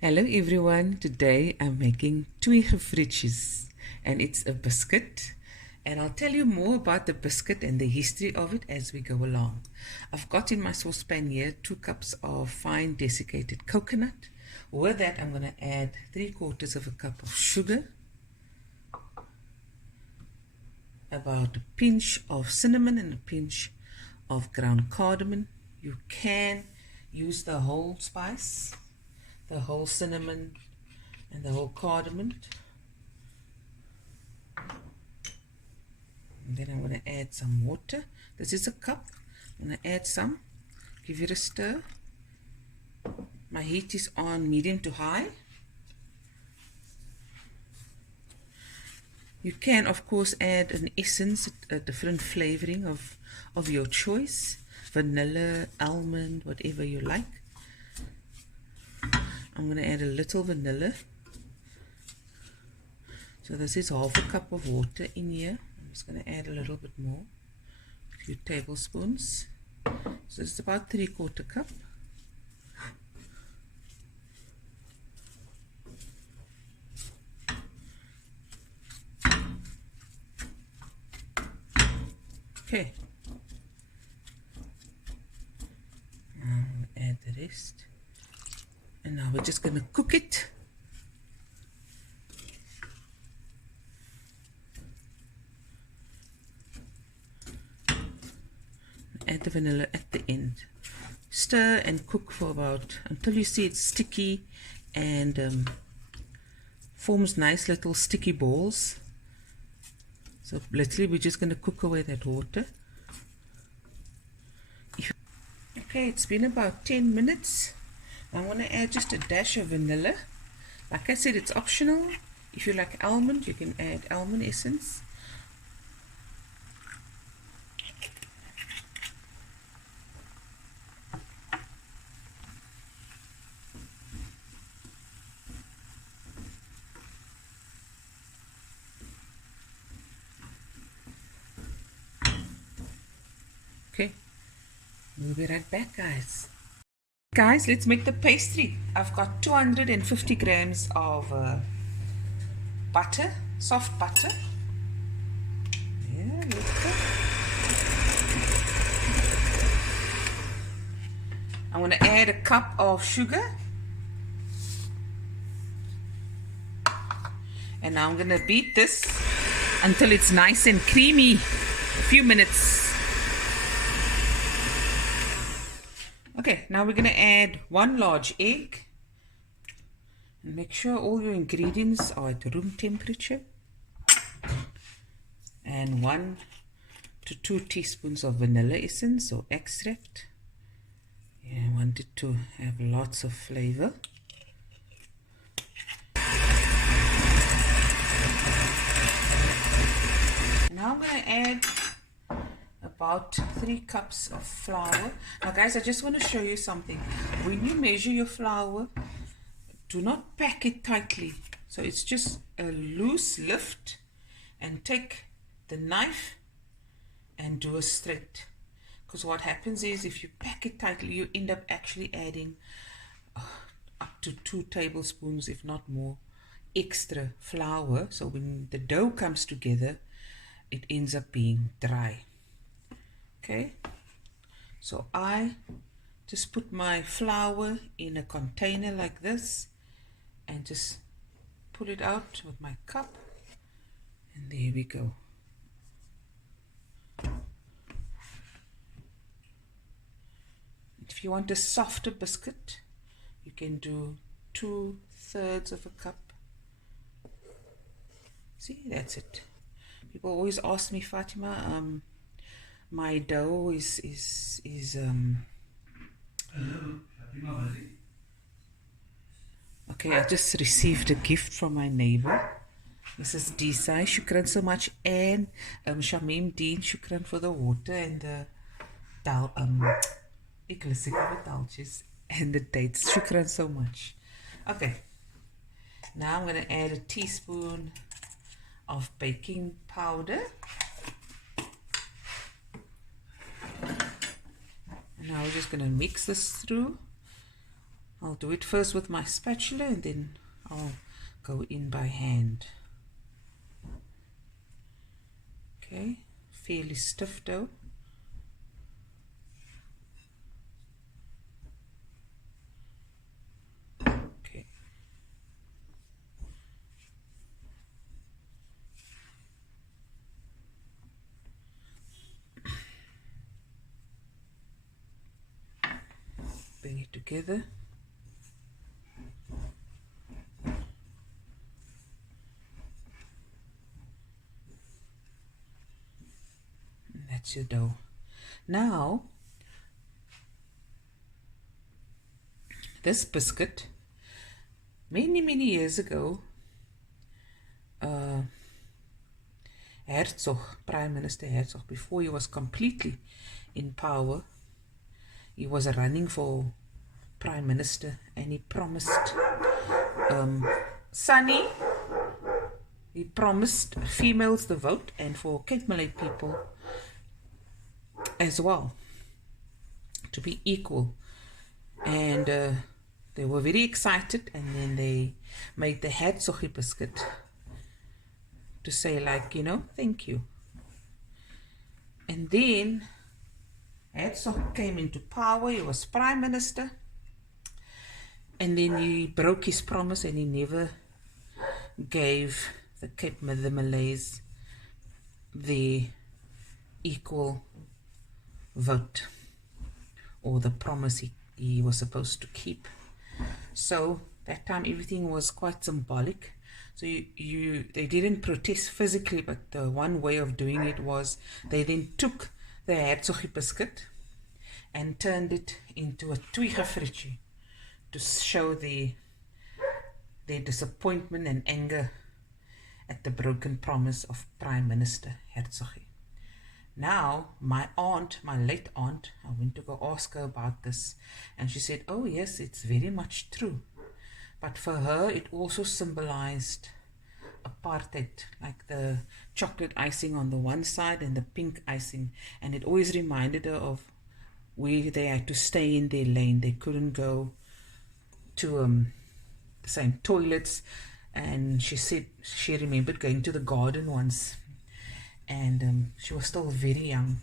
Hello everyone, today I'm making TWEE GEVRIETJIES and it's a biscuit, and I'll tell you more about the biscuit and the history of it as we go along. I've got in my saucepan here 2 cups of fine desiccated coconut. With that I'm going to add 3/4 of a cup of sugar, about a pinch of cinnamon and a pinch of ground cardamom. You can use the whole spice, the whole cinnamon and the whole cardamom. And then I'm going to add some water. This is a cup. I'm going to add some, give it a stir. My heat is on medium to high. You can of course add an essence, a different flavoring of your choice, vanilla, almond, whatever you like. I'm going to add a little vanilla. So this is half a cup of water in here. I'm just going to add a little bit more, a few tablespoons. So it's about 3/4 cup. Okay. Now I'll add the rest. And now we're just going to cook it. Add the vanilla at the end. Stir and cook for about until you see it's sticky and forms nice little sticky balls. So literally we're just going to cook away that water. Okay, it's been about 10 minutes. I want to add just a dash of vanilla. Like I said, it's optional. If you like almond, you can add almond essence. Okay, we'll be right back, guys. Guys, let's make the pastry. I've got 250 grams of butter, soft butter. Yeah, let's go. I'm going to add a cup of sugar. And now I'm going to beat this until it's nice and creamy. A few minutes. Okay, now we're going to add 1 large egg. And make sure all your ingredients are at room temperature. And 1 to 2 teaspoons of vanilla essence or extract. Yeah, I want it to have lots of flavor. Now I'm going to add about 3 cups of flour. Now guys, I just want to show you something. When you measure your flour, do not pack it tightly. So it's just a loose lift, and take the knife and do a straight. Because what happens is if you pack it tightly, you end up actually adding up to 2 tablespoons, if not more, extra flour. So when the dough comes together, it ends up being dry. Okay, so I just put my flour in a container like this and just pull it out with my cup, and there we go. If you want a softer biscuit, you can do 2/3 of a cup. See, that's it. People always ask me, Fatima, my dough is okay, I just received a gift from my neighbor, Mrs. Desai. Shukran so much. And Shamim Dean, shukran for the water and the daltjes and the dates. Shukran so much. Okay, now I'm going to add a teaspoon of baking powder. Now we're just going to mix this through. I'll do it first with my spatula and then I'll go in by hand. Okay, fairly stiff dough. Okay. Bring it together. And that's your dough. Now, this biscuit, many years ago, Herzog, Prime Minister Herzog, before he was completely in power, he was running for Prime Minister and he promised Sunny, he promised females the vote and for Cape Malay people as well to be equal. And they were very excited, and then they made the Herzog biscuit to say, like, you know, thank you. And then Herzog came into power, he was Prime Minister, and then he broke his promise and he never gave the Malays the equal vote or the promise he was supposed to keep. So that time everything was quite symbolic. So they didn't protest physically, but the one way of doing it was they then took the Herzog biscuit and turned it into a TWEE GEVRIETJIE to show their disappointment and anger at the broken promise of Prime Minister Herzog. Now, my aunt, my late aunt, I went to go ask her about this, and she said, oh yes, it's very much true. But for her, it also symbolized apartheid, like the chocolate icing on the one side and the pink icing. And it always reminded her of where they had to stay in their lane. They couldn't go to the same toilets. And she said she remembered going to the garden once. And she was still very young.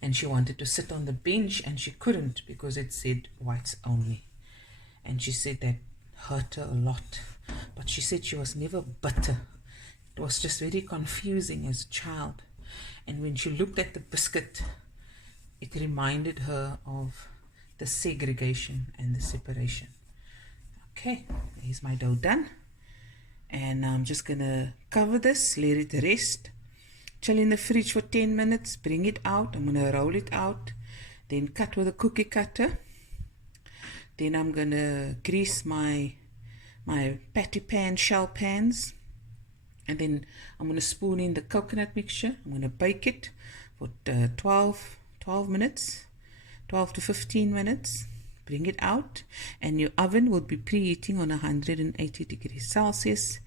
And she wanted to sit on the bench and she couldn't because it said whites only. And she said that hurt her a lot. But she said she was never bitter. It was just very confusing as a child. And when she looked at the biscuit, it reminded her of the segregation and the separation. Okay, here's my dough done. And I'm just going to cover this, let it rest. Chill in the fridge for 10 minutes. Bring it out. I'm going to roll it out. Then cut with a cookie cutter. Then I'm going to grease my patty pan, shell pans. And then I'm going to spoon in the coconut mixture. I'm going to bake it for 12 minutes, 12 to 15 minutes. Bring it out, and your oven will be preheating on 180 degrees Celsius.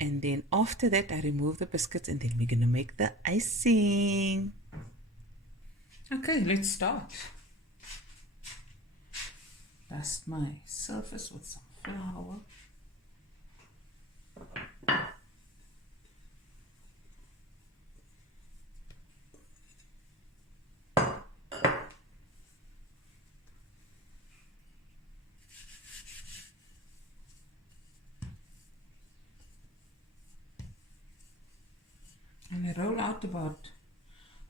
And then after that, I remove the biscuits, and then we're going to make the icing. Okay, let's start. Dust my surface with some flour. And I roll out about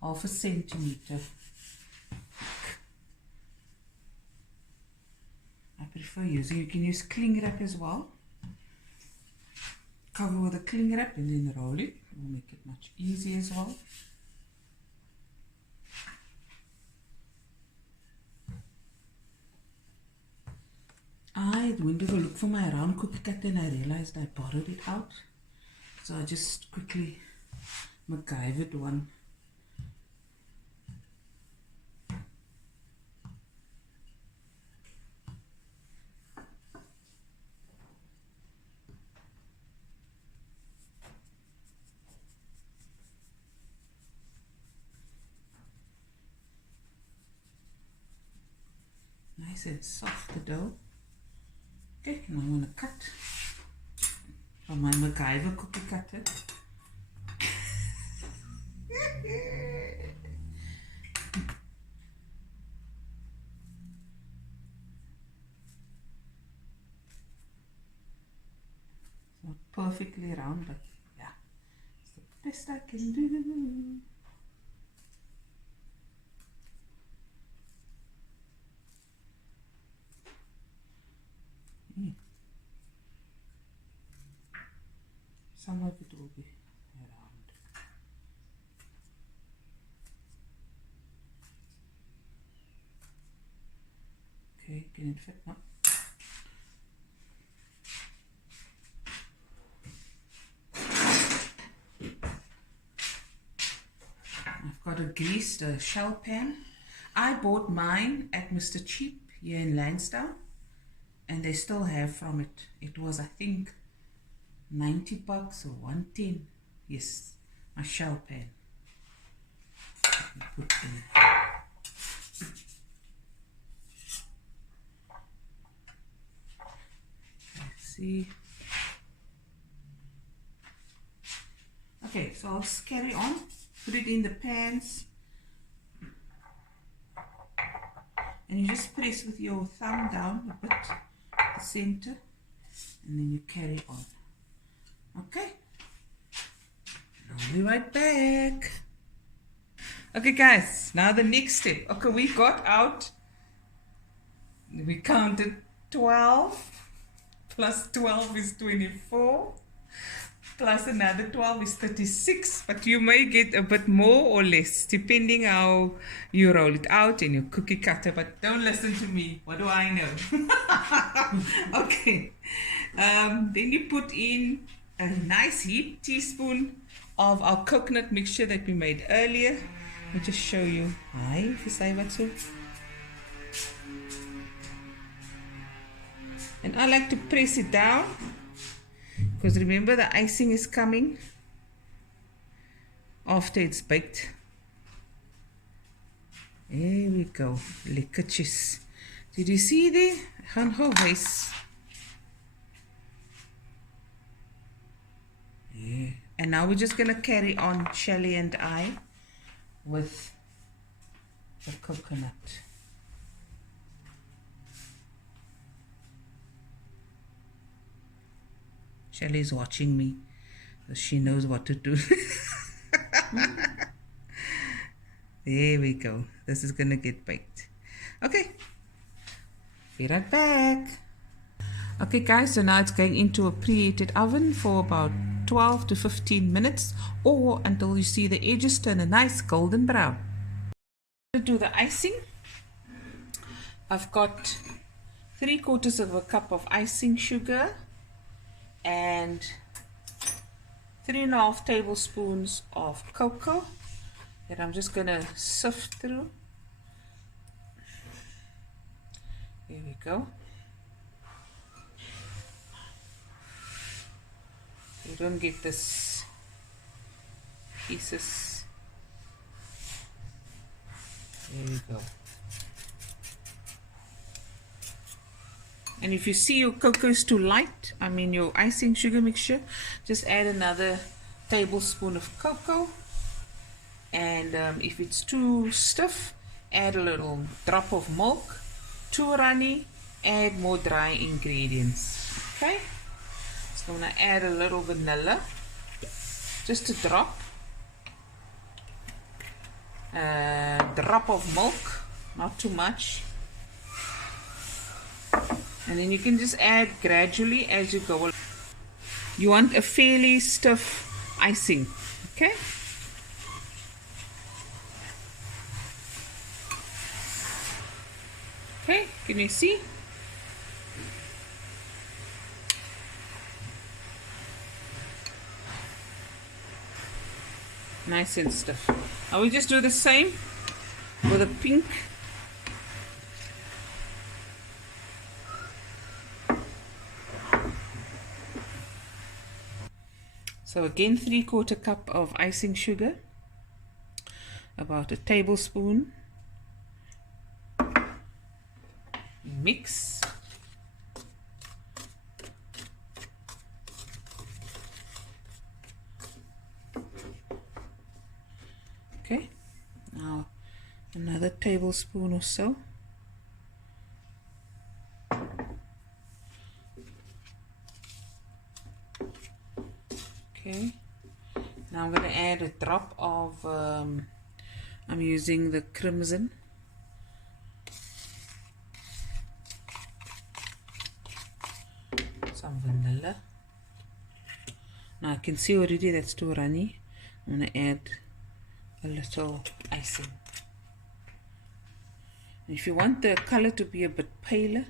half a centimeter. I prefer using, you can use cling wrap as well. Cover with a cling wrap and then roll it. It will make it much easier as well. I went to look for my round cookie cutter and I realized I borrowed it out. So I just quickly MacGyvered one. Nice and soft the dough. Okay, and I'm going to cut from my MacGyver cookie cutter. Not perfectly round, but yeah, it's the best I can do. Some of it will be around. Okay, can it fit now? I've got a greased shell pan. I bought mine at Mr. Cheap here in Lansdowne, and they still have from it. It was, I think, 90 bucks or 110. Yes, my shell pan. Put in. Let's see. Okay, so I'll just carry on. Put it in the pans. And you just press with your thumb down a bit, the center, and then you carry on. Okay, I'll be right back. Okay guys, now the next step. Okay, we got out, we counted 12, plus 12 is 24, plus another 12 is 36, but you may get a bit more or less depending how you roll it out in your cookie cutter, but don't listen to me, what do I know? Okay, then you put in a nice heaped teaspoon of our coconut mixture that we made earlier. Let me just show you. Hi, if you say what so. And I like to press it down, because remember the icing is coming after it's baked. There we go. Lekkertjies. Did you see there? Gaan gou wys. Yeah. And now we're just going to carry on, Shelly and I, with the coconut. Shelly's watching me, so she knows what to do. There we go. This is going to get baked. Okay. Be right back. Okay guys, so now it's going into a preheated oven for about 12 to 15 minutes, or until you see the edges turn a nice golden brown. To do the icing, I've got 3/4 of a cup of icing sugar and 3.5 tablespoons of cocoa that I'm just going to sift through. There we go. You don't get this pieces. There we go. And if you see your cocoa is too light, I mean your icing sugar mixture, just add another tablespoon of cocoa. And if it's too stiff, add a little drop of milk. Too runny, add more dry ingredients. Okay, so I'm going to add a little vanilla, just a drop. Drop of milk, not too much. And then you can just add gradually as you go. You want a fairly stiff icing, okay? Okay, can you see? Nice and stiff. I will just do the same with the pink. So again, 3/4 cup of icing sugar, about a tablespoon. Mix. Another tablespoon or so. Okay, now I'm going to add a drop of, I'm using the crimson. Some vanilla. Now I can see already that's too runny. I'm going to add a little icing. And if you want the color to be a bit paler,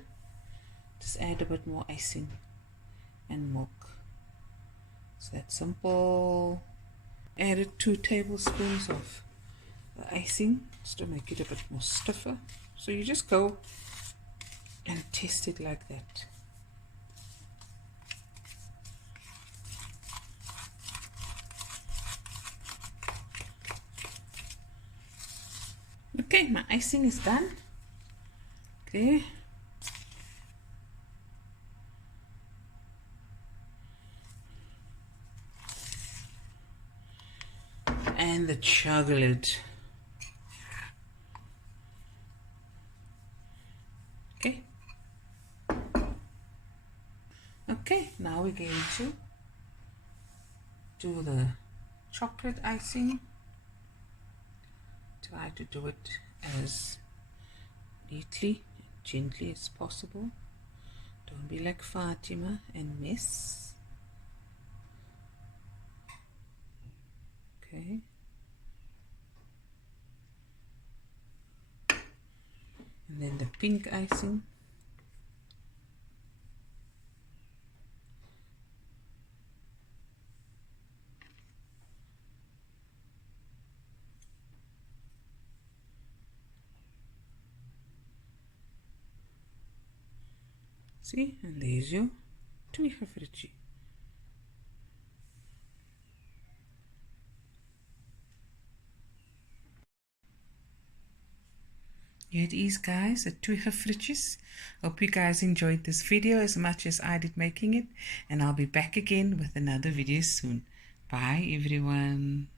just add a bit more icing and milk. It's that simple. Added 2 tablespoons of the icing just to make it a bit more stiffer. So you just go and test it like that. Okay, my icing is done. Okay. And the chocolate. Okay. Okay, now we're going to do the chocolate icing. Try to do it as neatly and gently as possible. Don't be like Fatima and miss. Okay. And then the pink icing. See, and there's your TWEE GEVRIETJIE. Here it is, guys, the TWEE GEVRIETJIEs. Hope you guys enjoyed this video as much as I did making it, and I'll be back again with another video soon. Bye everyone.